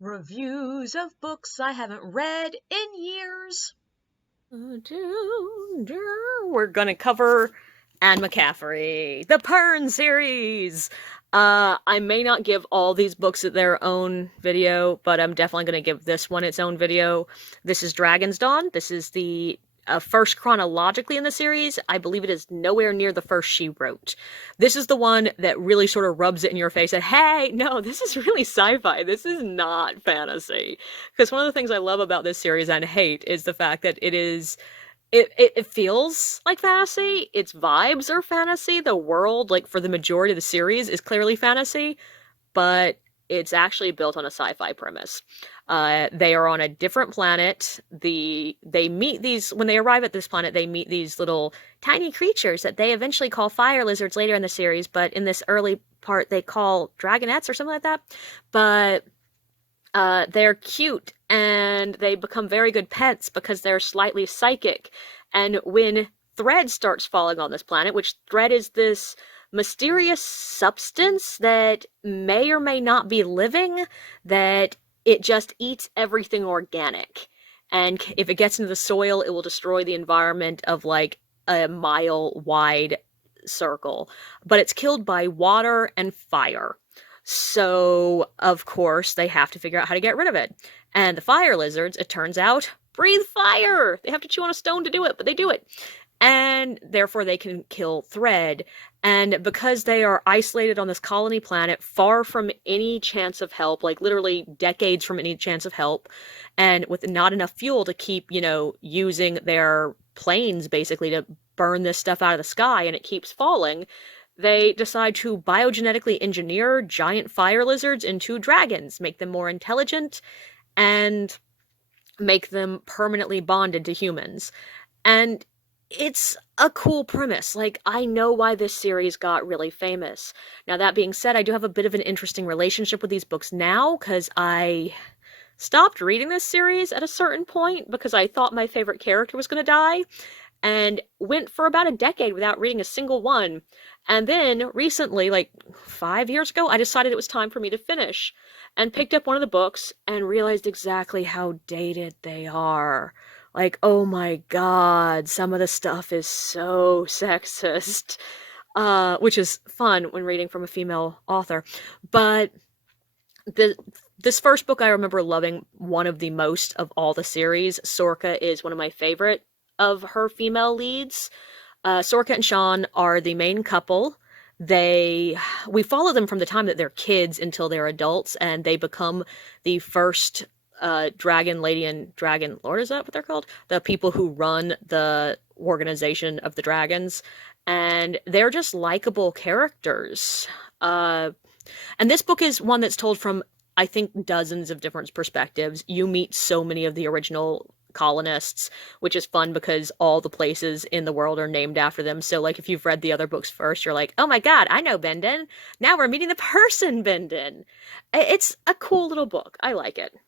Reviews of books I haven't read in years. We're gonna cover Anne McCaffrey, the Pern series. I may not give all these books their own video, but I'm definitely going to give this one its own video. This is Dragonsdawn. This is the first chronologically in the series. I believe it is nowhere near the first she wrote. This is the one that really sort of rubs it in your face that, hey, no, this is really sci-fi. This is not fantasy. Because one of the things I love about this series and hate is the fact that it feels like fantasy. Its vibes are fantasy. The world, like for the majority of the series, is clearly fantasy, but it's actually built on a sci-fi premise. They are on a different planet. They meet these, when they arrive at this planet, they meet these little tiny creatures that they eventually call fire lizards later in the series, but in this early part they call dragonettes or something like that. But they're cute and they become very good pets because they're slightly psychic. And when thread starts falling on this planet, which thread is this mysterious substance that may or may not be living, that it just eats everything organic. And if it gets into the soil, it will destroy the environment of like a mile-wide circle. But it's killed by water and fire. So, of course, they have to figure out how to get rid of it. And the fire lizards, it turns out, breathe fire! They have to chew on a stone to do it, but they do it. And therefore they can kill Thread. And because they are isolated on this colony planet, far from any chance of help, like literally decades from any chance of help, and with not enough fuel to keep, using their planes basically to burn this stuff out of the sky, and it keeps falling, they decide to biogenetically engineer giant fire lizards into dragons, make them more intelligent, and make them permanently bonded to humans. And it's a cool premise. Like, I know why this series got really famous. Now, that being said, I do have a bit of an interesting relationship with these books now, because I stopped reading this series at a certain point because I thought my favorite character was going to die, and went for about a decade without reading a single one. And then recently, like 5 years ago, I decided it was time for me to finish, and picked up one of the books and realized exactly how dated they are. Like, oh my god, some of the stuff is so sexist, which is fun when reading from a female author. But this first book I remember loving one of the most of all the series. Sorka is one of my favorite of her female leads. Sorka and Sean are the main couple. We follow them from the time that they're kids until they're adults, and they become the first Dragon Lady and Dragon Lord, is that what they're called? The people who run the organization of the dragons. And they're just likable characters. And this book is one that's told from, I think, dozens of different perspectives. You meet so many of the original colonists, which is fun because all the places in the world are named after them. So, like, if you've read the other books first, you're like, oh my god, I know Bendon. Now we're meeting the person Bendon. It's a cool little book. I like it.